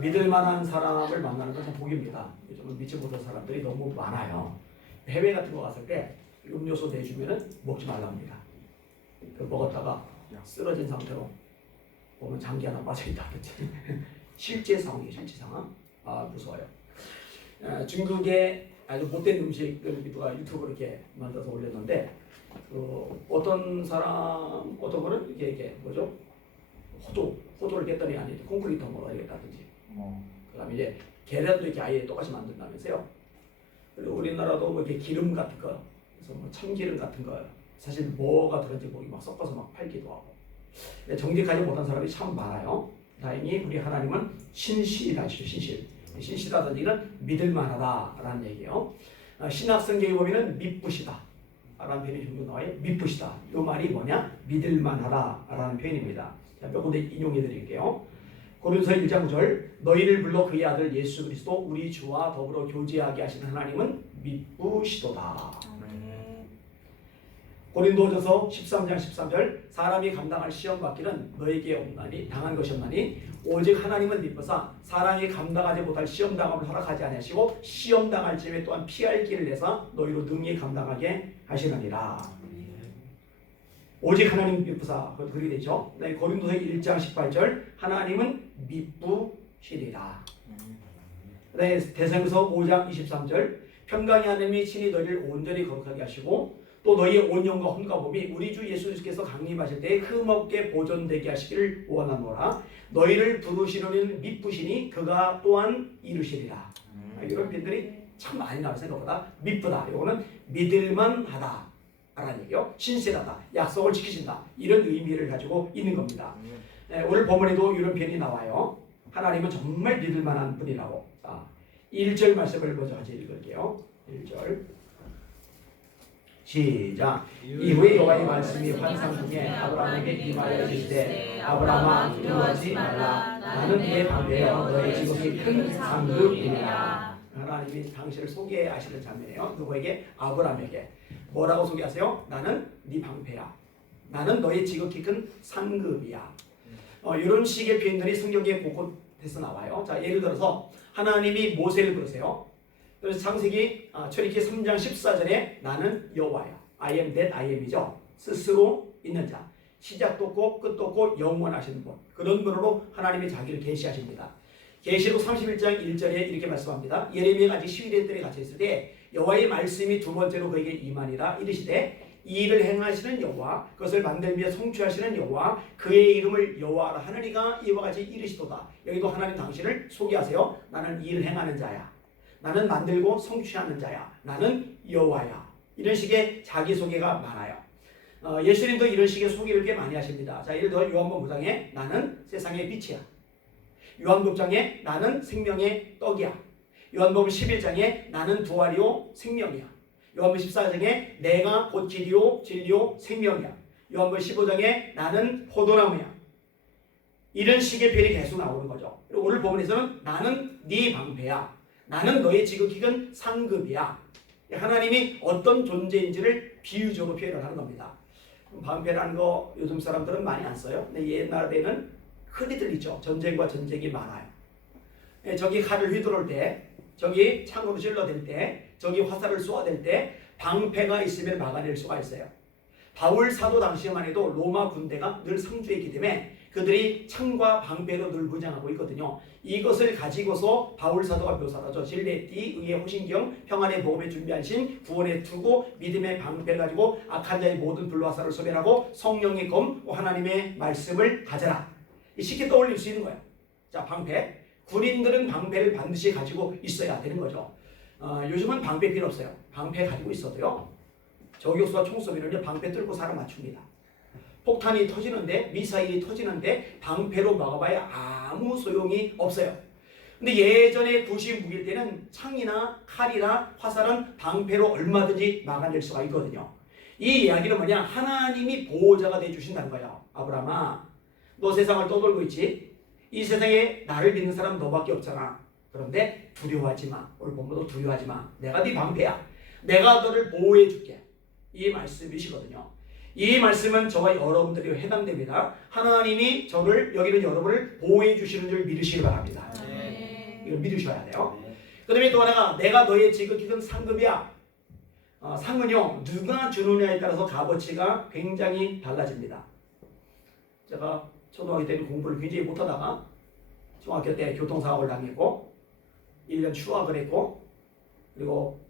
믿을 만한 사람을 만나는 건 참 복입니다. 요즘은 믿지 못할 사람들이 너무 많아요. 해외 같은 거 갔을 때 음료수 내주면은 먹지 말라 합니다. 먹었다가 쓰러진 상태로 보면 장기 하나 빠져있다든지 실제 상황이에요. 실제 상황. 무서워요. 중국의 아주 못된 음식을 누가 유튜브로 이렇게 만들어서 올렸는데 어떤 분은 이게 뭐죠? 호두를 깼더니 아니 콘크리트 먹어야겠다든지. 그다음에 이제 계란도 이렇게 아예 똑같이 만든다면서요. 그리고 우리나라도 뭐 이렇게 기름 같은 거, 그래서 뭐 참기름 같은 거, 사실 뭐가 들었는지 모르게 막 섞어서 막 팔기도 하고. 정직하지 못한 사람이 참 많아요. 다행히 우리 하나님은 신실하시죠. 신실하다는 얘기는 믿을만하다라는 얘기예요. 신학성경에 보면은 믿부시다 라는 표현이 종종 나와요. 믿부시다. 이 말이 뭐냐? 믿을만하다라는 표현입니다. 자, 몇 군데 인용해 드릴게요. 고린도서 1장 9절 너희를 불러 그의 아들 예수 그리스도 우리 주와 더불어 교제하게 하신 하나님은 믿부시도다. 고린도전서 13장 13절 사람이 감당할 시험 받기는 너에게 없나니 당한 것이 없나니 오직 하나님은 믿으사 사람이 감당하지 못할 시험 당함을 허락하지 아니하시고 시험 당할 즈음에 또한 피할 길을 내사 너희로 능히 감당하게 하시느니라. 오직 하나님 믿으사 그렇게 되죠. 고린도서 1장 18절 하나님은 믿부시리라. 데살로니가서 5장 23절 평강의 하나님이 친히 너희를 온전히 거룩하게 하시고 또 너희의 온 영과 혼과 몸이 우리 주 예수 그리스도께서 강림하실 때에 흠없게 보존되게 하시기를 원하노라. 너희를 부르시는 믿부시니 그가 또한 이루시리라. 이런 표현들이 참 많이 나와요. 생각보다 믿부다. 이거는 믿을만하다 라는 얘기요. 신실하다. 약속을 지키신다. 이런 의미를 가지고 있는 겁니다. 오늘 본문에도 이런 표현이 나와요. 하나님은 정말 믿을만한 분이라고. 1절 말씀을 먼저 같이 읽을게요. 1절 시작. 이후에 여호와의 말씀이 환상 중에 아브라함에게 임하여 이르시되 아브라함아 두려워하지 말라. 나는 네 방패여 너의 지극히 큰 상급이니라. 하나님이 당신을 소개하시는 장면이에요. 누구에게? 아브라함에게. 뭐라고 소개하세요? 나는 네 방패야. 나는 너의 지극히 큰 상급이야. 이런 식의 표현들이 성경에 곳곳에서 나와요. 자, 예를 들어서 하나님이 모세를 부르세요. 그래서 창세기 출애굽기 3장 14절에 나는 여호와야. I am that I am이죠. 스스로 있는 자. 시작도 없고 끝도 없고 영원하신 분. 그런 분으로 하나님이 자기를 계시하십니다. 계시록 31장 1절에 이렇게 말씀합니다. 예레미야가 아직 시위대 뜰에 갇혀 있을 때 여호와의 말씀이 두 번째로 그에게 임하니라. 이르시되 이 일을 행하시는 여호와 그것을 만들며 성취하시는 여호와 그의 이름을 여호와라 하느니가 이와 같이 이르시도다. 여기도 하나님 당신을 소개하세요. 나는 이 일을 행하는 자야. 나는 만들고 성취하는 자야. 나는 여호와야. 이런 식의 자기소개가 많아요. 예수님도 이런 식의 소개를 꽤 많이 하십니다. 자, 예를 들어 요한복음 9장에 나는 세상의 빛이야. 요한복음 9장에 나는 생명의 떡이야. 요한복음 11장에 나는 부활이요 생명이야. 요한복음 14장에 내가 곧 길이요 진리요 생명이야. 요한복음 15장에 나는 포도나무야. 이런 식의 표현이 계속 나오는 거죠. 그리고 오늘 본문에서는 나는 네 방패야. 나는 너의 지극히 큰 상급이야. 하나님이 어떤 존재인지를 비유적으로 표현을 하는 겁니다. 방패라는 거 요즘 사람들은 많이 안 써요. 근데 옛날에는 흔히들 있죠. 전쟁과 전쟁이 많아요. 저기 칼을 휘두를 때, 저기 창으로 찔러댈 때, 저기 화살을 쏘아댈 때 방패가 있으면 막아낼 수가 있어요. 바울 사도 당시에만 해도 로마 군대가 늘 상주했기 때문에 그들이 창과 방패로 늘 무장하고 있거든요. 이것을 가지고서 바울 사도가 묘사를 하죠. 진리의 띠, 의의 호신경, 평안의 복음에 준비하신 구원의 투구, 믿음의 방패를 가지고 악한 자의 모든 불화살을 소멸하고 성령의 검, 하나님의 말씀을 가져라. 쉽게 떠올릴 수 있는 거예요. 자, 방패. 군인들은 방패를 반드시 가지고 있어야 되는 거죠. 요즘은 방패 필요 없어요. 방패 가지고 있어도요. 저격수가 총 쏘면 방패 뚫고 사람 맞춥니다. 폭탄이 터지는데, 미사일이 터지는데 방패로 막아봐야 아무 소용이 없어요. 근데 예전에 구시 무기일 때는 창이나 칼이나 화살은 방패로 얼마든지 막아낼 수가 있거든요. 이 이야기는 뭐냐? 하나님이 보호자가 되어주신다는 거예요. 아브라함아, 너 세상을 떠돌고 있지? 이 세상에 나를 믿는 사람 너밖에 없잖아. 그런데 두려워하지 마. 오늘 본문도 두려워하지 마. 내가 네 방패야. 내가 너를 보호해 줄게. 이 말씀이시거든요. 이 말씀은 저와 여러분들이 해당됩니다. 하나님이 저를, 여기는 여러분을 보호해 주시는 줄 믿으시기 바랍니다. 이걸 믿으셔야 돼요. 그 다음에 또 하나가 내가 너의 지극히 큰 상급이야. 상은요 누가 주느냐에 따라서 값어치가 굉장히 달라집니다. 제가 초등학교 때 공부를 굉장히 못하다가 중학교 때 교통사고를 당했고 1년 휴학을 했고 그리고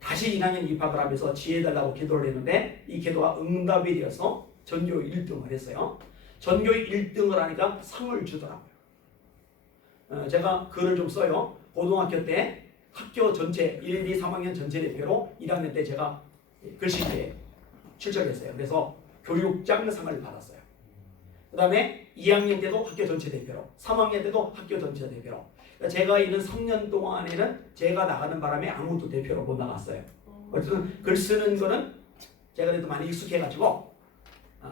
다시 1학년 입학을 하면서 지혜달라고 기도를 했는데 이 기도가 응답이 되어서 전교 1등을 했어요. 전교 1등을 하니까 상을 주더라고요. 제가 글을 좀 써요. 고등학교 때 학교 전체 1, 2, 3학년 전체 대표로 1학년 때 제가 글씨체에 출석했어요. 그래서 교육장상을 받았어요. 그 다음에 2학년 때도 학교 전체 대표로 3학년 때도 학교 전체 대표로 제가 있는 3년 동안에는 제가 나가는 바람에 아무도 대표로 못 나갔어요. 어쨌든 글 쓰는 거는 제가 그래도 많이 익숙해가지고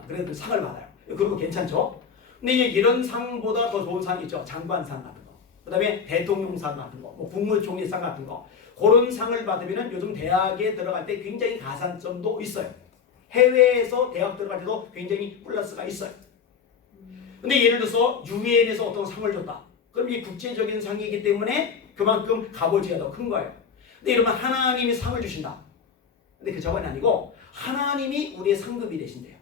그래도 상을 받아요. 그리고 괜찮죠? 근데 이런 상보다 더 좋은 상이 있죠. 장관상 같은 거. 그 다음에 대통령상 같은 거, 뭐 국무총리상 같은 거. 그런 상을 받으면 요즘 대학에 들어갈 때 굉장히 가산점도 있어요. 해외에서 대학 들어갈 때도 굉장히 플러스가 있어요. 근데 예를 들어서 유엔에서 어떤 상을 줬다. 그럼 이게 국제적인 상이기 때문에 그만큼 값어치가 더 큰 거예요. 근데 이러면 하나님이 상을 주신다. 근데 그 저건 아니고 하나님이 우리의 상급이 되신대요.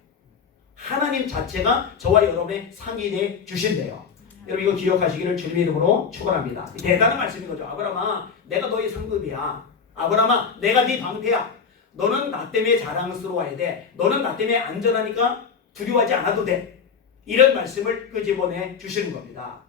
하나님 자체가 저와 여러분의 상이 돼 주신대요. 여러분 이거 기억하시기를 주님의 이름으로 축원합니다. 대단한 말씀인 거죠. 아브라함아 내가 너의 상급이야. 아브라함아 내가 네 방패야. 너는 나 때문에 자랑스러워야 돼. 너는 나 때문에 안전하니까 두려워하지 않아도 돼. 이런 말씀을 끄집어내 주시는 겁니다.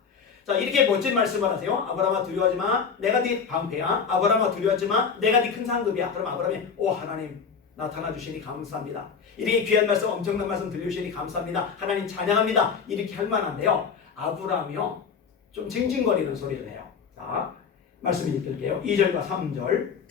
자 이렇게 멋진 말씀을 하세요. 아브라함아 두려워하지 마. 내가 네 방패야. 아브라함아 두려워하지 마. 내가 네 큰 상급이야. 그럼 아브라함이 오 하나님 나타나 주시니 감사합니다. 이렇게 귀한 말씀 엄청난 말씀 들려주시니 감사합니다. 하나님 찬양합니다. 이렇게 할 만한데요. 아브라함이요 좀 징징거리는 소리를 해요. 자 말씀 읽을게요. 2절과 3절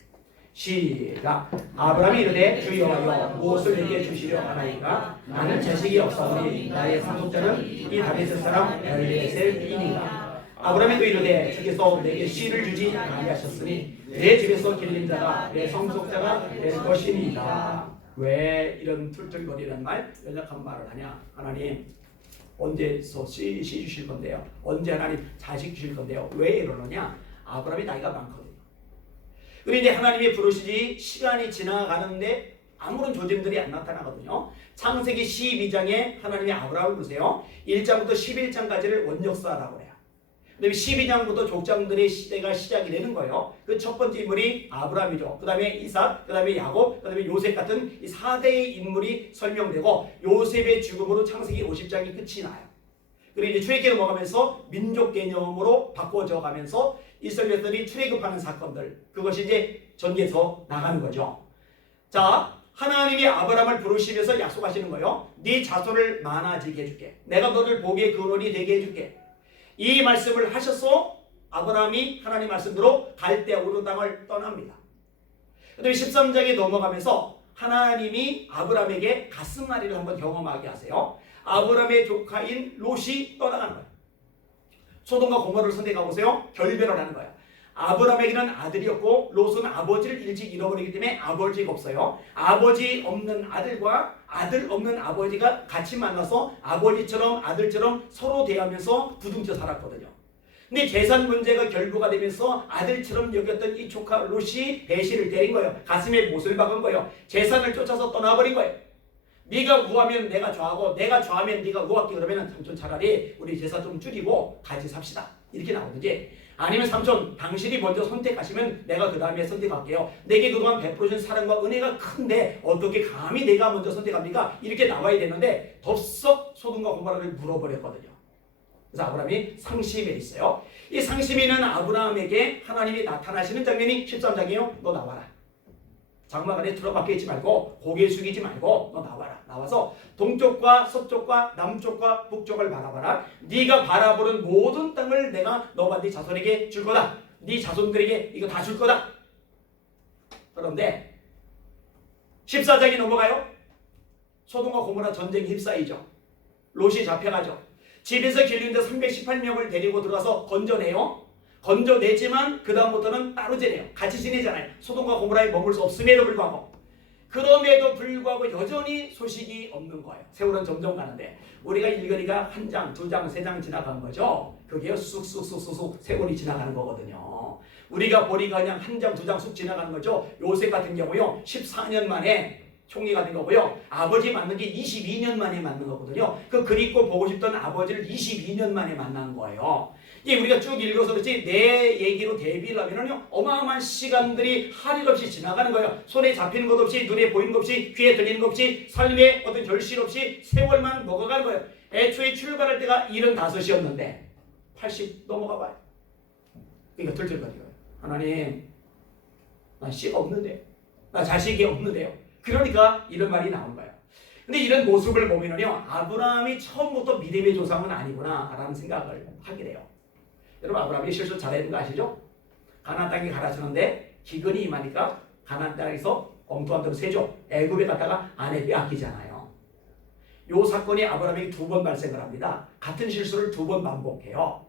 시작. 아브라함이 이르되 주여여 무엇을 내게 주시려 하나이까 나는 자식이 없사오니 나의 상속자는 이 다윗의 사람 엘리에셀이니라. 아브라함이 이르되 주께서 내게 씨를 주지 아니하셨으니 내 집에서 길린 자가 내 상속자가 될 것이니이다. 왜 이런 툴툴거리는 말 연약한 말을 하냐. 하나님 언제서 씨 주실 건데요. 언제 하나님 자식 주실 건데요. 왜 이러느냐. 아브라함이 나이가 많거든요. 그리고 이제 하나님이 부르시지 시간이 지나가는데 아무런 조짐들이 안 나타나거든요. 창세기 12장에 하나님이 아브라함을 부르세요. 1장부터 11장까지를 원역사라고 해요. 그다음에 12장부터 족장들의 시대가 시작이 되는 거예요. 그 첫 번째 인물이 아브라함이죠. 그 다음에 이삭, 그 다음에 야곱, 그 다음에 요셉 같은 이 4대의 인물이 설명되고 요셉의 죽음으로 창세기 50장이 끝이 나요. 그리고 이제 출애굽기로 넘어가면서 민족 개념으로 바꿔져 가면서 이스라엘들이 출애굽하는 사건들 그것이 이제 전개해서 나가는 거죠. 자, 하나님이 아브라함을 부르시면서 약속하시는 거예요. 네 자손을 많아지게 해줄게. 내가 너를 복의 근원이 되게 해줄게. 이 말씀을 하셔서 아브라함이 하나님 말씀대로 갈대아 우르 땅을 떠납니다. 그다음에 13장에 넘어가면서 하나님이 아브라함에게 가스마리를 한번 경험하게 하세요. 아브라함의 조카인 롯이 떠나가는 거예요. 소돔과 고모라를 선택하고 보세요. 결별을 하는 거예요. 아브라함에게는 아들이었고 롯은 아버지를 일찍 잃어버리기 때문에 아버지가 없어요. 아버지 없는 아들과 아들 없는 아버지가 같이 만나서 아버지처럼 아들처럼 서로 대하면서 부둥켜 살았거든요. 근데 재산 문제가 결부가 되면서 아들처럼 여겼던 이 조카 롯이 배신을 때린 거예요. 가슴에 못을 박은 거예요. 재산을 쫓아서 떠나버린 거예요. 네가 우하면 내가 좌하고 내가 좌하면 네가 우할게. 그러면 삼촌 차라리 우리 재산 좀 줄이고 같이 삽시다. 이렇게 나오든지 아니면 삼촌 당신이 먼저 선택하시면 내가 그 다음에 선택할게요. 내게 그동안 베풀어준 사랑과 은혜가 큰데 어떻게 감히 내가 먼저 선택합니까? 이렇게 나와야 되는데 덥석 소돔과 고모라를 물어버렸거든요. 그래서 아브라함이 상심해 있어요. 이 상심해 있는 아브라함에게 하나님이 나타나시는 장면이 13장이에요. 너 나와라. 장막 안에 들어박혀 있지 말고 고개 숙이지 말고 너 나와라. 나와서 동쪽과 서쪽과 남쪽과 북쪽을 바라봐라. 네가 바라보는 모든 땅을 내가 너와 네 자손에게 줄 거다. 네 자손들에게 이거 다 줄 거다. 그런데 14장이 넘어가요. 소돔과 고모라 전쟁이 휩싸이죠. 롯이 잡혀가죠. 집에서 길린데 318명을 데리고 들어가서 건져내요. 건져내지만 그 다음부터는 따로 지내요. 같이 지내잖아요. 소돔과 고모라에 머물 수 없음에도 불구하고. 그럼에도 불구하고 여전히 소식이 없는 거예요. 세월은 점점 가는데 우리가 읽으니까 한 장, 두 장, 세 장 지나간 거죠. 그게 쑥쑥쑥쑥 세월이 지나가는 거거든요. 우리가 보니까 그냥 한 장, 두 장 쑥 지나가는 거죠. 요셉 같은 경우요 14년 만에 총리가 된 거고요. 아버지 만난 게 22년 만에 만난 거거든요. 그 그립고 보고 싶던 아버지를 22년 만에 만난 거예요. 이 우리가 쭉 읽어서 그렇지 내 얘기로 대비를 하면은요 어마어마한 시간들이 할일 없이 지나가는 거예요. 손에 잡히는 것 없이, 눈에 보이는 것 없이, 귀에 들리는 것 없이, 삶에 어떤 결실 없이 세월만 먹어가는 거예요. 애초에 출발할 때가 75이었는데 80 넘어가 봐요. 그러니까 툴툴거려요. 하나님, 나 씨가 없는데, 나 자식이 없는데요. 그러니까 이런 말이 나온 거예요. 근데 이런 모습을 보면은요 아브라함이 처음부터 믿음의 조상은 아니구나 라는 생각을 하게 돼요. 여러분, 아브라함이 실수 잘했는 거 아시죠? 가나안 땅에 가라주는데 기근이 임하니까 가나안 땅에서 엉뚱한 대로 세죠. 애굽에 갔다가 아내 빼앗기잖아요. 요 사건이 아브라함에게 2번 발생을 합니다. 같은 실수를 2번 반복해요.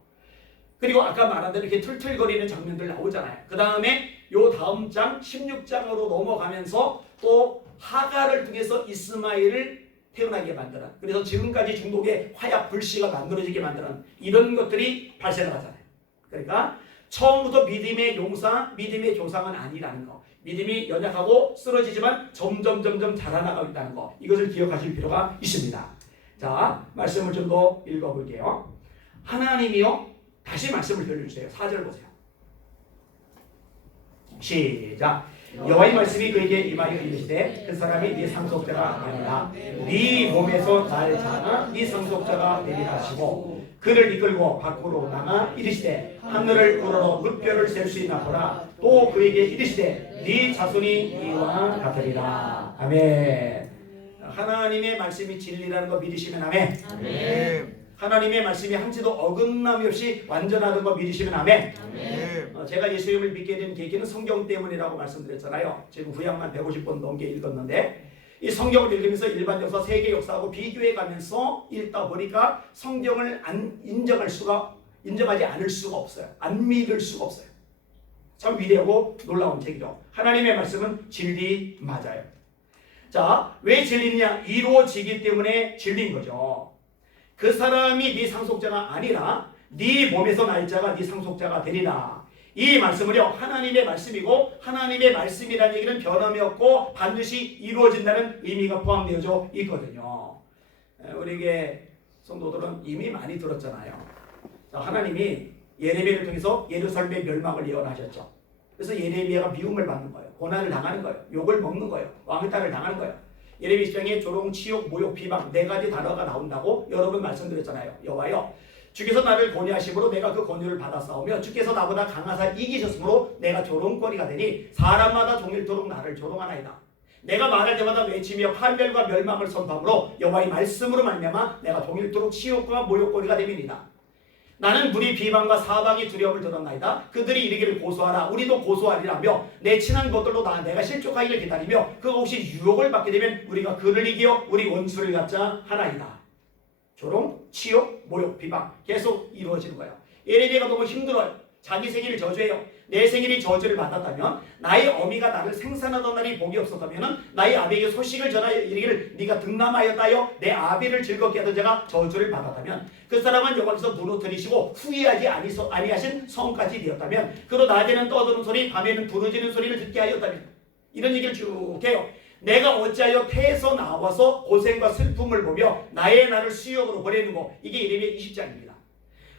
그리고 아까 말한 대로 이렇게 툴툴거리는 장면들 나오잖아요. 그 다음에 요 다음 장 16장으로 넘어가면서 또 하가를 통해서 이스마엘을 태어나게 만드는, 그래서 지금까지 중동에 화약 불씨가 만들어지게 만드는 이런 것들이 발생을 하잖아요. 그러니까 처음부터 믿음의 용사, 믿음의 조상은 아니라는 거, 믿음이 연약하고 쓰러지지만 점점 자라나가고 있다는 거, 이것을 기억하실 필요가 있습니다. 자, 말씀을 좀 더 읽어볼게요. 하나님이요, 다시 말씀을 들려주세요. 4절 보세요. 시작. 여호와의 말씀이 그에게 임하여 이르시되 그 사람이 네 상속자가 아니라 네 몸에서 날 자나 네 상속자가 되리라 하시고 그를 이끌고 밖으로 나가 이르시되 하늘을 우러러 물결을 셀 수 있나 보라. 또 그에게 이르시되 네 자손이 이와 같으리라. 아멘. 하나님의 말씀이 진리라는 거 믿으시면 아멘. 아멘. 하나님의 말씀이 한치도 어긋남이 없이 완전하던 거 믿으시면 아멘. 아멘. 제가 예수님을 믿게 된 계기는 성경 때문이라고 말씀드렸잖아요. 지금 구약만 150번 넘게 읽었는데 이 성경을 읽으면서 일반 역사, 세계 역사하고 비교해 가면서 읽다 보니까 성경을 인정하지 않을 수가 없어요. 안 믿을 수가 없어요. 참 위대하고 놀라운 책이죠. 하나님의 말씀은 진리 맞아요. 자, 왜 진리냐? 이루어지기 때문에 진리인 거죠. 그 사람이 네 상속자가 아니라 네 몸에서 날 자가 네 상속자가 되리라. 이 말씀은요 하나님의 말씀이고, 하나님의 말씀이라는 얘기는 변함이 없고 반드시 이루어진다는 의미가 포함되어져 있거든요. 우리에게 성도들은 이미 많이 들었잖아요. 하나님이 예레미야를 통해서 예루살렘의 멸망을 예언하셨죠. 그래서 예레미야가 미움을 받는 거예요. 고난을 당하는 거예요. 욕을 먹는 거예요. 왕따를 당하는 거예요. 예레미야 10장에 조롱, 치욕, 모욕, 비방 4가지 단어가 나온다고 여러 번 말씀드렸잖아요. 여호와여, 주께서 나를 권유하심으로 내가 그 권유를 받아 싸우며 주께서 나보다 강하사 이기셨으므로 내가 조롱거리가 되니 사람마다 종일토록 나를 조롱하나이다. 내가 말할 때마다 외치며 판별과 멸망을 선포함으로 여호와의 말씀으로 말미암아 내가 종일토록 치욕과 모욕거리가 됨이니이다. 나는 물이 비방과 사방이 두려움을 들었나이다. 그들이 이르기를 고소하라. 우리도 고소하리라며 내 친한 것들로 내가 실족하기를 기다리며 그가 혹시 유혹을 받게 되면 우리가 그를 이겨 우리 원수를 갖자 하나이다. 조롱, 치욕, 모욕, 비방 계속 이루어지는 거예요. 예레미야가 너무 힘들어요. 자기 생일을 저주해요. 내 생일이 저주를 받았다면, 나의 어미가 나를 생산하던 날이 복이 없었다면, 나의 아비에게 소식을 전하여 이르기를 네가 등남하였다여 내 아비를 즐겁게 하던 자가 저주를 받았다면, 그 사람은 여호와께서 무너뜨리시고 후회하지 아니하신 성까지 되었다면, 그로 낮에는 떠드는 소리 밤에는 부르짖는 소리를 듣게 하였다면, 이런 얘기를 쭉 해요. 내가 어찌하여 태에서 나와서 고생과 슬픔을 보며 나의 날을 수욕으로 보내는 거, 이게 예레미야 20장입니다.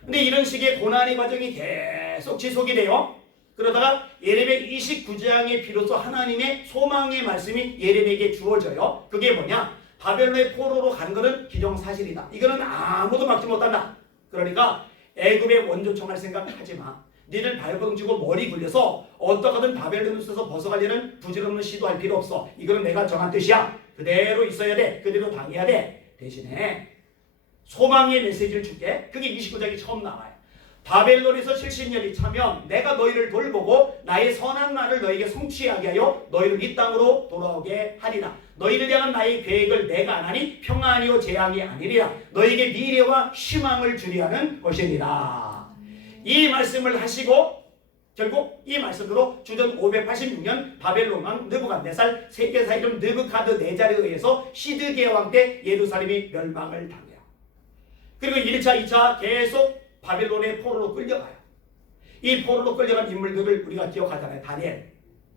근데 이런 식의 고난의 과정이 계속 지속이 돼요. 그러다가 예레미야 29장에 비로소 하나님의 소망의 말씀이 예레미야에게 주어져요. 그게 뭐냐? 바벨론의 포로로 간 거는 기정사실이다. 이거는 아무도 막지 못한다. 그러니까 애굽의 원조 청할 생각 하지 마. 니를 발버둥치고 머리 굴려서 어떻게든 바벨론에서 벗어가려는 부질없는 시도할 필요 없어. 이거는 내가 정한 뜻이야. 그대로 있어야 돼. 그대로 당해야 돼. 대신에 소망의 메시지를 줄게. 그게 29장이 처음 나와요. 바벨론에서 70년이 차면 내가 너희를 돌보고 나의 선한 말을 너희에게 성취하게 하여 너희를 이 땅으로 돌아오게 하리라. 너희를 향한 나의 계획을 내가 안 하니 평안이요 재앙이 아니리라. 너희에게 미래와 희망을 주려 하는 것이니라. 이 말씀을 하시고 결국 이 말씀으로 주전 586년 바벨론 왕 느부갓네살 세계사 이름 느부카드네잘에 의해서 시드기야 왕 때 예루살렘이 멸망을 당해요. 그리고 1차, 2차 계속 바벨론의 포로로 끌려가요. 이 포로로 끌려간 인물들을 우리가 기억하잖아요. 다니엘,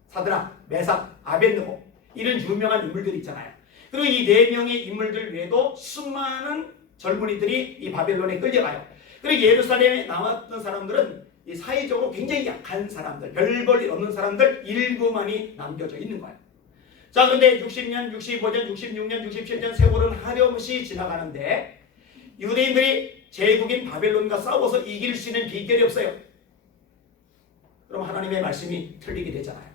사드락, 메삭, 아벳느고 이런 유명한 인물들이 있잖아요. 그리고 이 네 명의 인물들 외에도 수많은 젊은이들이 이 바벨론에 끌려가요. 그리고 예루살렘에 나왔던 사람들은 이 사회적으로 굉장히 약한 사람들, 별 볼 일 없는 사람들 일부만이 남겨져 있는 거예요. 자, 그런데 60년, 65년, 66년, 67년 세월은 하염없이 지나가는데 유대인들이 제국인 바벨론과 싸워서 이길 수 있는 비결이 없어요. 그럼 하나님의 말씀이 틀리게 되잖아요.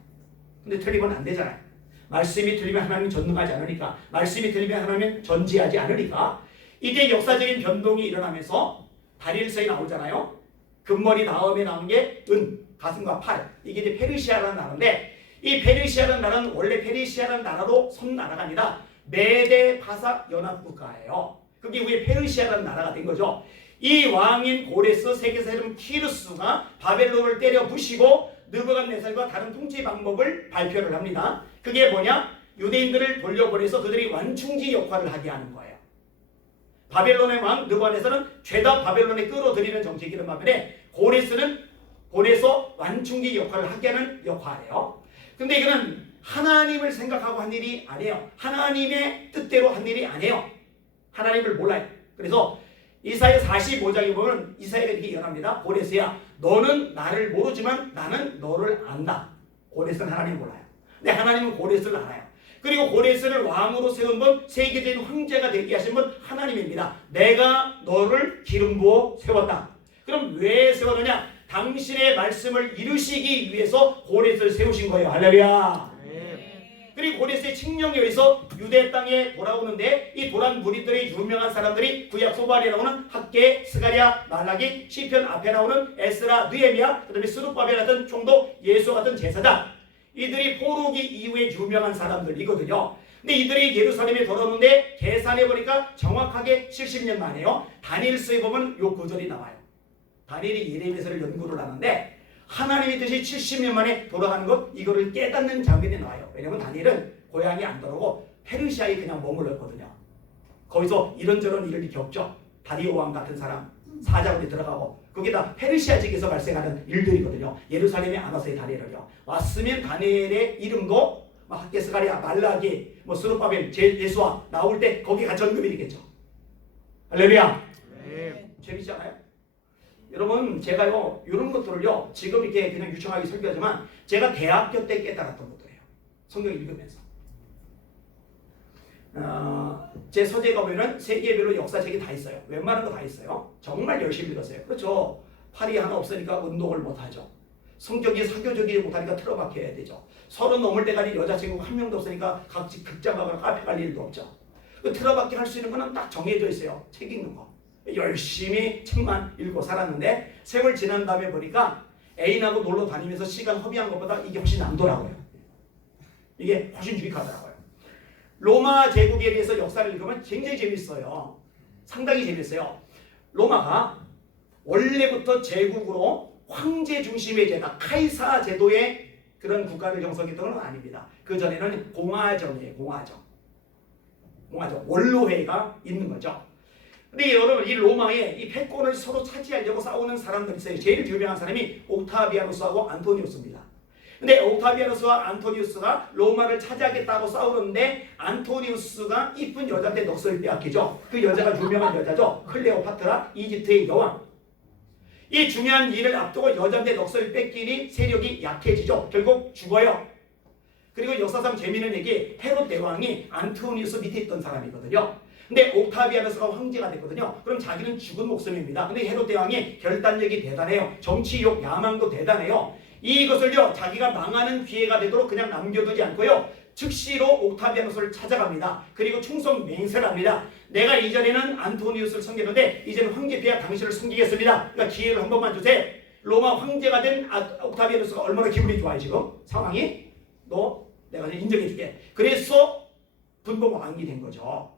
근데 틀리면 안 되잖아요. 말씀이 틀리면 하나님은 전능하지 않으니까, 말씀이 틀리면 하나님은 전지하지 않으니까 이때 역사적인 변동이 일어나면서 다리엘서에 나오잖아요. 금머리 다음에 나온 게 가슴과 팔. 이게 이제 페르시아라는 나라인데 이 페르시아라는 나라는 원래 페르시아라는 나라로 선 나라가 아니라 메데 파사 연합국가예요. 그게 후에 페르시아라는 나라가 된 거죠. 이 왕인 고레스 세계사 이름 키루스가 바벨론을 때려 부시고 느부갓네살과 다른 통치 방법을 발표를 합니다. 그게 뭐냐? 유대인들을 돌려보내서 그들이 완충지 역할을 하게 하는 거예요. 바벨론의 왕 느부갓네살은 죄다 바벨론에 끌어들이는 정책이란 말인데 고레서 완충지 역할을 하게 하는 역할이에요. 근데 이거는 하나님을 생각하고 한 일이 아니에요. 하나님의 뜻대로 한 일이 아니에요. 하나님을 몰라요. 그래서 이사야 45장에 보면 이사야가 이렇게 예언합니다. 고레스야, 너는 나를 모르지만 나는 너를 안다. 고레스는 하나님 몰라요. 근데 하나님은 고레스를 알아요. 그리고 고레스를 왕으로 세운 분, 세계적인 황제가 되게 하신 분 하나님입니다. 내가 너를 기름 부어 세웠다. 그럼 왜 세웠느냐? 당신의 말씀을 이루시기 위해서 고레스를 세우신 거예요. 할렐루야. 그리고 고레스의 칙령에 의해서 유대 땅에 돌아오는데 이 돌아온 무리들의 유명한 사람들이 구약 소발에 나오는 학개, 스가랴, 말라기, 시편 앞에 나오는 에스라, 느헤미야, 그다음에 스룹바벨 같은 총독, 예수 같은 제사장. 이들이 포로기 이후에 유명한 사람들이거든요. 근데 이들이 예루살렘에 돌아오는데 계산해 보니까 정확하게 70년 만에요. 다니엘서에 보면 요 구절이 나와요. 다니엘이 예레미야서를 연구를 하는데 하나님의 뜻이 70년 만에 돌아가는 것, 이거를 깨닫는 장면이 나와요. 왜냐하면 다니엘은 고향이 안 돌아오고 페르시아에 그냥 머물렀거든요. 거기서 이런저런 일을 겪죠. 다리오 왕 같은 사람 사자굴에 들어가고, 그게 다 페르시아 지역에서 발생하는 일들이거든요. 예루살렘에 안 왔어요. 다니엘을요. 왔으면 다니엘의 이름도 학개, 스가랴, 말라기, 스룹바벨, 예수와 나올 때 거기 같이 언급이 되겠죠. 할렐루야. 재밌지 않아요? 여러분, 제가요 이런 것들을요 지금 이렇게 그냥 유창하게 설교하지만 제가 대학교 때 깨달았던 것들이에요. 성경 읽으면서 제 서재가 보면은 세계별로 역사책이 다 있어요. 웬만한 거 다 있어요. 정말 열심히 읽었어요. 그렇죠. 팔이 하나 없으니까 운동을 못하죠. 성격이 사교적이지 못하니까 틀어박혀야 되죠. 30 넘을 때까지 여자친구 한 명도 없으니까 각지 극장 가거나 카페 갈 일도 없죠. 그 틀어박기 할 수 있는 거는 딱 정해져 있어요. 책 읽는 거. 열심히 책만 읽고 살았는데 세월 지난 다음에 보니까 애인하고 놀러 다니면서 시간 허비한 것보다 이게 훨씬 남더라고요. 이게 훨씬 유익하더라고요. 로마 제국에 대해서 역사를 읽으면 굉장히 재밌어요. 상당히 재밌어요. 로마가 원래부터 제국으로 황제 중심의 제다, 카이사 제도의 그런 국가를 형성했던 건 아닙니다. 그 전에는 공화정이에요. 공화정. 원로회가 있는 거죠. 근데 여러분, 이 로마에 이 패권을 서로 차지하려고 싸우는 사람들이 있어요. 제일 유명한 사람이 옥타비아누스하고 안토니우스입니다. 근데 옥타비아누스와 안토니우스가 로마를 차지하겠다고 싸우는데 안토니우스가 이쁜 여자한테 넋을 빼앗기죠. 그 여자가 유명한 여자죠. 클레오파트라, 이집트의 여왕. 이 중요한 일을 앞두고 여자한테 넋을 뺏기니 세력이 약해지죠. 결국 죽어요. 그리고 역사상 재미있는 얘기, 헤롯 대왕이 안토니우스 밑에 있던 사람이거든요. 근데 옥타비아누스가 황제가 됐거든요. 그럼 자기는 죽은 목숨입니다. 근데 헤롯 대왕이 결단력이 대단해요. 정치욕, 야망도 대단해요. 이것을요 자기가 망하는 기회가 되도록 그냥 남겨두지 않고요, 즉시로 옥타비아누스를 찾아갑니다. 그리고 충성 맹세를 합니다. 내가 이전에는 안토니우스를 섬겼는데 이제는 황제 폐하 당신을 섬기겠습니다. 그러니까 기회를 한 번만 주세요. 로마 황제가 된 옥타비아누스가 얼마나 기분이 좋아요. 지금 상황이. 너 내가 인정해줄게. 그래서 분봉 왕이 된 거죠.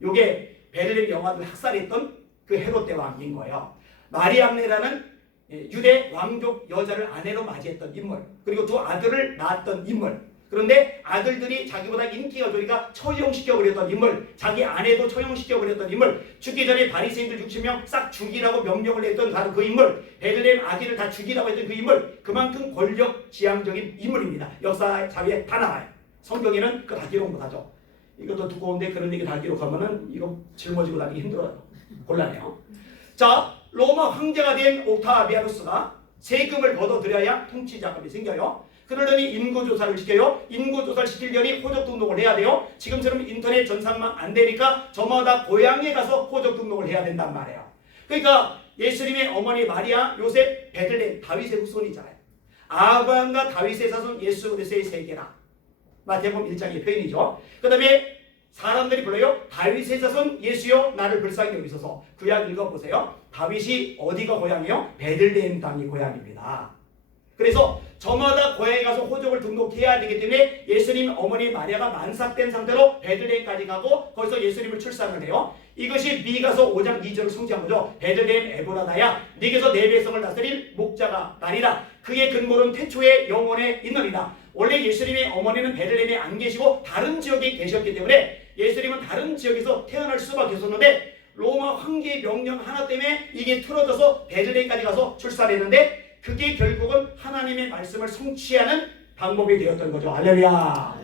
요게 베들레헴 영아들 학살했던 그 헤롯 대왕인 거예요. 마리암네라는 유대 왕족 여자를 아내로 맞이했던 인물, 그리고 두 아들을 낳았던 인물, 그런데 아들들이 자기보다 인기가 좋으니까 처형시켜버렸던 인물, 자기 아내도 처형시켜버렸던 인물, 죽기 전에 바리새인들 60명 싹 죽이라고 명령을 했던 바로 그 인물, 베들레헴 아기를 다 죽이라고 했던 그 인물, 그만큼 권력지향적인 인물입니다. 역사 자료에 다 나와요. 성경에는 그거 다 기록 못하죠. 이것도 두꺼운데 그런 얘기 다 기록하면은 이거 짊어지고 다니기 힘들어요. 곤란해요. 자, 로마 황제가 된 옥타비아누스가 세금을 걷어들여야 통치 자금이 생겨요. 그러려니 인구조사를 시켜요. 인구조사를 시키려니 호적 등록을 해야 돼요. 지금처럼 인터넷 전산만 안 되니까 저마다 고향에 가서 호적 등록을 해야 된단 말이에요. 그러니까 예수님의 어머니 마리아, 요셉, 베들레헴, 다윗의 후손이잖아요. 아브라함과 다윗의 자손 예수 그리스도의 세계라. 마태복음 1장의 표현이죠. 그 다음에 사람들이 불러요. 다윗의 자손 예수여 나를 불쌍히 여기소서. 구약 읽어보세요. 다윗이 어디가 고향이에요? 베들레헴 땅이 고향입니다. 그래서 저마다 고향에 가서 호적을 등록해야 되기 때문에 예수님 어머니 마리아가 만삭된 상태로 베들레헴까지 가고 거기서 예수님을 출산을 해요. 이것이 미가서 5장 2절을 성취한 거죠. 베들레헴 에브라다야 네게서 내 백성을 다스릴 목자가 나리라. 그의 근본은 태초의 영원에 있느니라. 원래 예수님의 어머니는 베들레헴에 안 계시고 다른 지역에 계셨기 때문에 예수님은 다른 지역에서 태어날 수밖에 없었는데 로마 황제의 명령 하나 때문에 이게 틀어져서 베들레헴까지 가서 출산했는데 그게 결국은 하나님의 말씀을 성취하는 방법이 되었던 거죠. 할렐루야.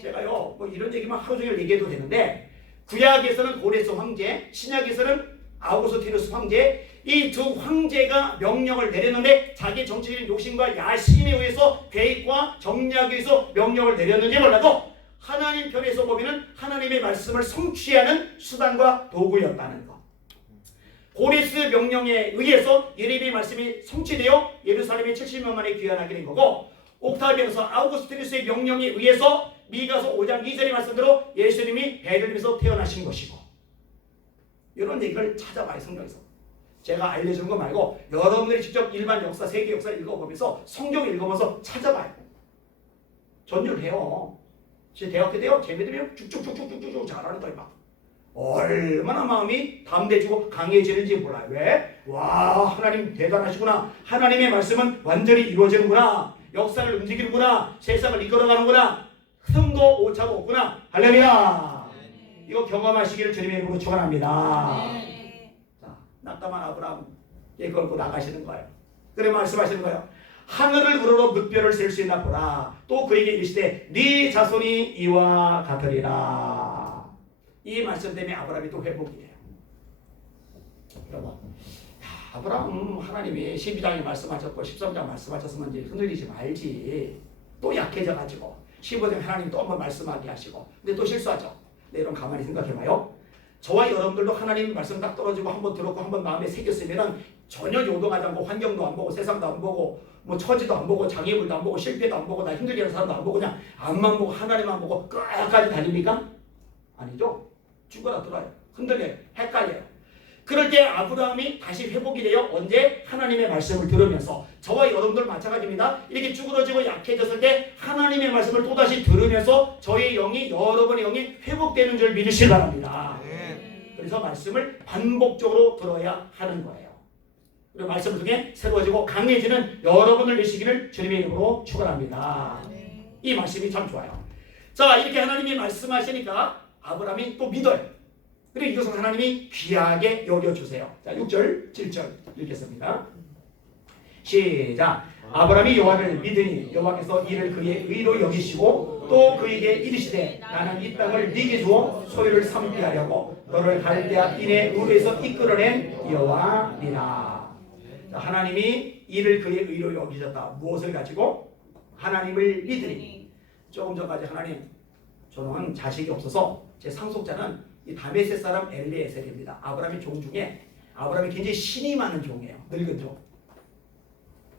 제가요 뭐 이런 얘기만 하루 종일 얘기해도 되는데 구약에서는 고레스 황제, 신약에서는 아우구스티누스 황제, 이 두 황제가 명령을 내렸는데 자기 정치적인 욕심과 야심에 의해서 계획과 정략에 의해서 명령을 내렸는지 몰라도 하나님 편에서 보면 하나님의 말씀을 성취하는 수단과 도구였다는 것. 고레스 명령에 의해서 예레미야 말씀이 성취되어 예루살렘에 70년 만에 귀환하게 된 거고, 옥타비아누스 아우구스티누스의 명령에 의해서 미가서 5장 2절의 말씀대로 예수님이 베들레헴에서 태어나신 것이고, 이런 얘기를 찾아봐요. 성경에서. 제가 알려주는 거 말고 여러분들이 직접 일반 역사, 세계 역사를 읽어보면서 성경 읽으면서 찾아봐요. 전율해요. 제 대학교 때요. 쟤네들이 쭉쭉쭉쭉쭉쭉 잘하는 거예요. 막 얼마나 마음이 담대해지고 강해지는지 몰라요. 왜? 와, 하나님 대단하시구나. 하나님의 말씀은 완전히 이루어지는구나. 역사를 움직이는구나. 세상을 이끌어가는구나. 흠도 오차도 없구나. 할렐루야. 이거 경험하시기를 주님의 이름으로 축원합니다. 자, 낙담한 아브라함 얘 걸고 나가시는 거예요. 그래 말씀하시는 거예요. 하늘을 우러러 뭇별을 셀 수 있나 보라. 또 그에게 이르시되 네 자손이 이와 같으리라. 이 말씀 때문에 아브라함이 또 회복이에요. 여러분, 아브라함 하나님이 12장에 말씀하셨고 13장 말씀하셨으면 이제 흔들리지 말지. 또 약해져가지고 15장 하나님 또 한번 말씀하게 하시고 근데 또 실수하죠. 네, 여러분 가만히 생각해봐요. 저와 여러분들도 하나님 말씀 딱 떨어지고 한번 들었고 한번 마음에 새겼으면 전혀 요동하지 않고 환경도 안 보고 세상도 안 보고 뭐 처지도 안 보고 장애물도 안 보고 실패도 안 보고 나 힘들게 하는 사람도 안 보고 그냥 앞만 보고 하나님만 보고 끝까지 다닙니까? 아니죠. 죽어나들어요. 흔들려요. 헷갈려요. 그럴 때 아브라함이 다시 회복이 돼요. 언제? 하나님의 말씀을 들으면서. 저와 여러분들 마찬가지입니다. 이렇게 쭈그러지고 약해졌을 때 하나님의 말씀을 또다시 들으면서 저의 영이, 여러분의 영이 회복되는 줄 믿으시기 바랍니다. 그래서 말씀을 반복적으로 들어야 하는 거예요. 그리고 말씀을 통해 새로워지고 강해지는 여러분을 되시기를 주님의 이름으로 축원합니다. 이 말씀이 참 좋아요. 자, 이렇게 하나님이 말씀하시니까 아브라함이 또 믿어요. 그리고 이것을 하나님이 귀하게 여겨주세요. 자, 6절, 7절 읽겠습니다. 시작. 아브라함이 여호와를 믿으니 여호와께서 이를 그의 의로 여기시고 또 그에게 이르시되 나는 이 땅을 네게 주어 소유를 삼게 하려고 너를 갈대아 인의 우르에서 이끌어낸 여호와니라. 하나님이 이를 그의 의로 여기셨다. 무엇을 가지고? 하나님을 믿으니. 조금 전까지 하나님 저는 자식이 없어서 제 상속자는 이 다메섹 사람 엘리에셀입니다. 아브라함의 종 중에 아브라함이 굉장히 신이 많은 종이에요. 늙은 종.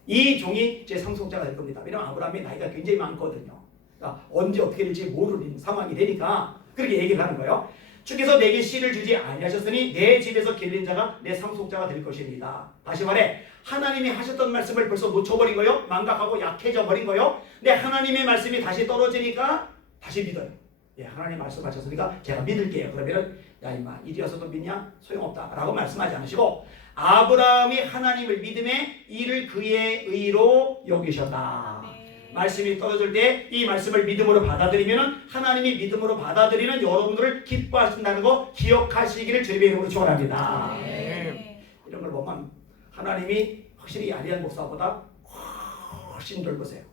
이 종이 제 상속자가 될 겁니다. 왜냐하면 아브라함의 나이가 굉장히 많거든요. 그러니까 언제 어떻게 될지 모르는 상황이 되니까 그렇게 얘기를 하는 거예요. 주께서 내게 씨를 주지 아니하셨으니 내 집에서 길린 자가 내 상속자가 될 것입니다. 다시 말해 하나님이 하셨던 말씀을 벌써 놓쳐버린 거예요. 망각하고 약해져 버린 거예요. 근데 하나님의 말씀이 다시 떨어지니까 다시 믿어요. 예, 하나님 말씀하셨으니까 제가 믿을게요. 그러면은 야 임마 이리 와서도 믿냐? 소용없다 라고 말씀하지 않으시고 아브라함이 하나님을 믿음에 이를 그의 의로 여기셨다. 말씀이 떨어질 때 이 말씀을 믿음으로 받아들이면 하나님이 믿음으로 받아들이는 여러분들을 기뻐하신다는 거 기억하시기를 주님의 이름으로 축원합니다. 이런 걸 보면 하나님이 확실히 아리안 목사보다 훨씬 넓으세요.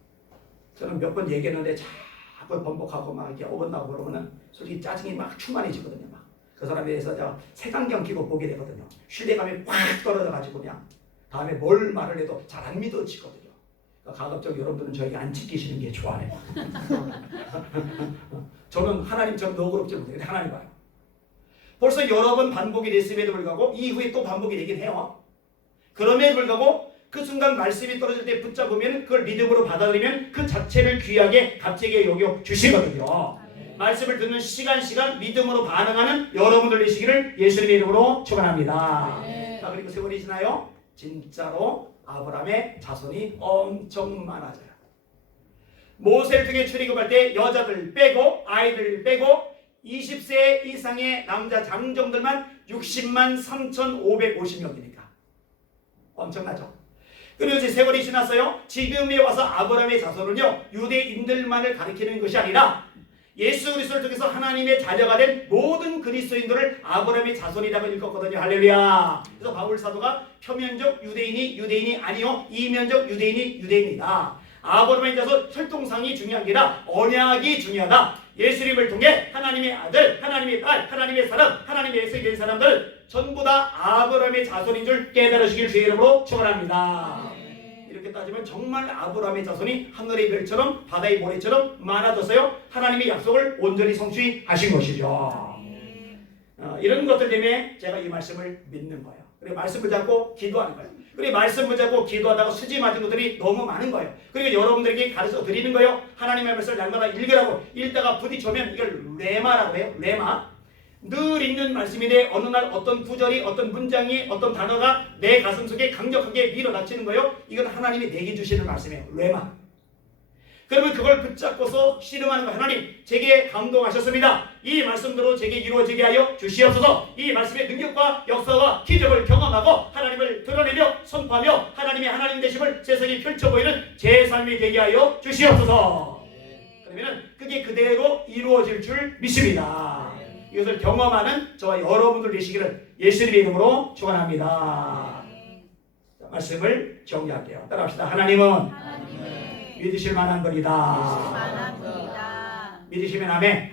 저는 몇 번 얘기했는데 자꾸 번복하고 막 이렇게 어긋나고 그러면은 솔직히 짜증이 막 충만해지거든요. 막 그 사람에 대해서 제가 색안경 끼고 보게 되거든요. 신뢰감이 확 떨어져가지고 그냥 다음에 뭘 말을 해도 잘 안 믿어지거든요. 그러니까 가급적 여러분들은 저에게 안 지키시는 게 좋아요. 저는 하나님처럼 너그럽지 못해요. 하나님 봐요. 벌써 여러 번 반복이 됐음에도 불구하고 이후에 또 반복이 되긴 해요. 그럼에도 불구하고 그 순간 말씀이 떨어질 때 붙잡으면 그걸 믿음으로 받아들이면 그 자체를 귀하게 값지게 여겨 주시거든요. 말씀을 듣는 시간 믿음으로 반응하는 여러분들 되시기를 예수님의 이름으로 축원합니다. 자, 그리고 세월이 지나요. 진짜로 아브라함의 자손이 엄청 많아져요. 모세를 통해 출애굽할 때 여자들 빼고 아이들 빼고 20세 이상의 남자 장정들만 60만 3,550명이니까 엄청나죠. 그리고 이제 세월이 지났어요. 지금에 와서 아브라함의 자손은요 유대인들만을 가리키는 것이 아니라 예수 그리스도를 통해서 하나님의 자녀가 된 모든 그리스도인들을 아브라함의 자손이라고 읽었거든요. 할렐루야. 그래서 바울 사도가 표면적 유대인이 아니요 이면적 유대인이다. 아브라함의 자손 혈통상이 중요한 게 아니라 언약이 중요하다. 예수님을 통해 하나님의 아들, 하나님의 딸, 하나님의 사람, 하나님의 백성이 된 사람들 전부 다 아브라함의 자손인 줄 깨달으시길 주의 이름으로 축원합니다. 이렇게 따지면 정말 아브라함의 자손이 하늘의 별처럼 바다의 모래처럼 많아져서요 하나님의 약속을 온전히 성취하신 것이죠. 이런 것들 때문에 제가 이 말씀을 믿는 거예요. 그리고 말씀을 잡고 기도하는 거예요. 그리고 말씀을 잡고 기도하다가 수지 맞은 것들이 너무 많은 거예요. 그리고 여러분들에게 가르쳐 드리는 거예요. 하나님의 말씀을 날마다 읽으라고. 읽다가 부딪히면 이걸 레마라고 해요. 레마. 늘 읽는 말씀인데 어느 날 어떤 구절이 어떤 문장이 어떤 단어가 내 가슴속에 강력하게 밀어닥치는 거예요. 이건 하나님이 내게 주시는 말씀이에요. 레마. 그러면 그걸 붙잡고서 씨름하는 거. 하나님 제게 감동하셨습니다. 이 말씀대로 제게 이루어지게 하여 주시옵소서. 이 말씀의 능력과 역사와 기적을 경험하고 하나님을 드러내며 선포하며 하나님의 하나님 되심을 세상에 펼쳐 보이는 제 삶이 되게 하여 주시옵소서. 그러면 그게 그대로 이루어질 줄 믿습니다. 이것을 경험하는 저와 여러분들 되시기를 예수님의 이름으로 축원합니다. 말씀을 정리할게요. 따라합시다. 하나님은 믿으실 만한 분이다. 믿으시면 아멘.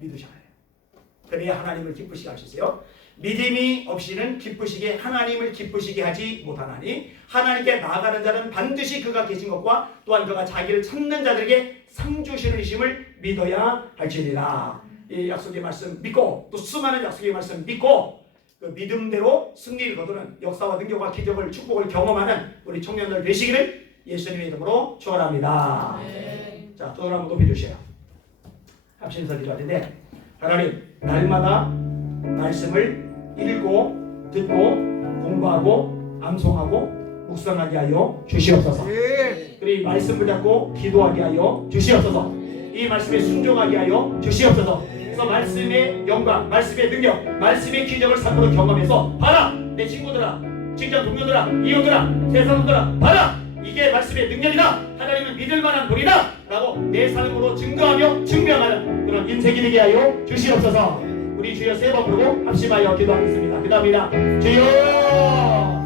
믿으셔야 해요. 그래야 하나님을 기쁘시게 하시세요. 믿음이 없이는 기쁘시게 하나님을 기쁘시게 하지 못하나니 하나님께 나아가는 자는 반드시 그가 계신 것과 또한 그가 자기를 찾는 자들에게 상 주시는 이심을 믿어야 할지니라. 이 약속의 말씀 믿고 또 수많은 약속의 말씀 믿고 그 믿음대로 승리를 거두는 역사와 능력과 기적을 축복을 경험하는 우리 청년들 되시기를 예수님의 이름으로 축원합니다. 자, 두 손 한번 높여주세요. 합심서 기도할 텐데 하나님 날마다 말씀을 읽고 듣고 공부하고 암송하고 묵상하게 하여 주시옵소서. 그리고 말씀을 잡고 기도하게 하여 주시옵소서. 이 말씀에 순종하게 하여 주시옵소서. 그래서 말씀의 영광, 말씀의 능력, 말씀의 기적을 삶으로 경험해서 봐라 내 친구들아, 직장 동료들아, 이웃들아, 세상들아 봐라 이게 말씀의 능력이다. 하나님은 믿을 만한 분이다 라고 내 삶으로 증거하며 증명하는 그런 인생이 되게 하여 주시옵소서. 우리 주여 세 번 부르고 합심하여 기도하겠습니다. 기도합니다. 주여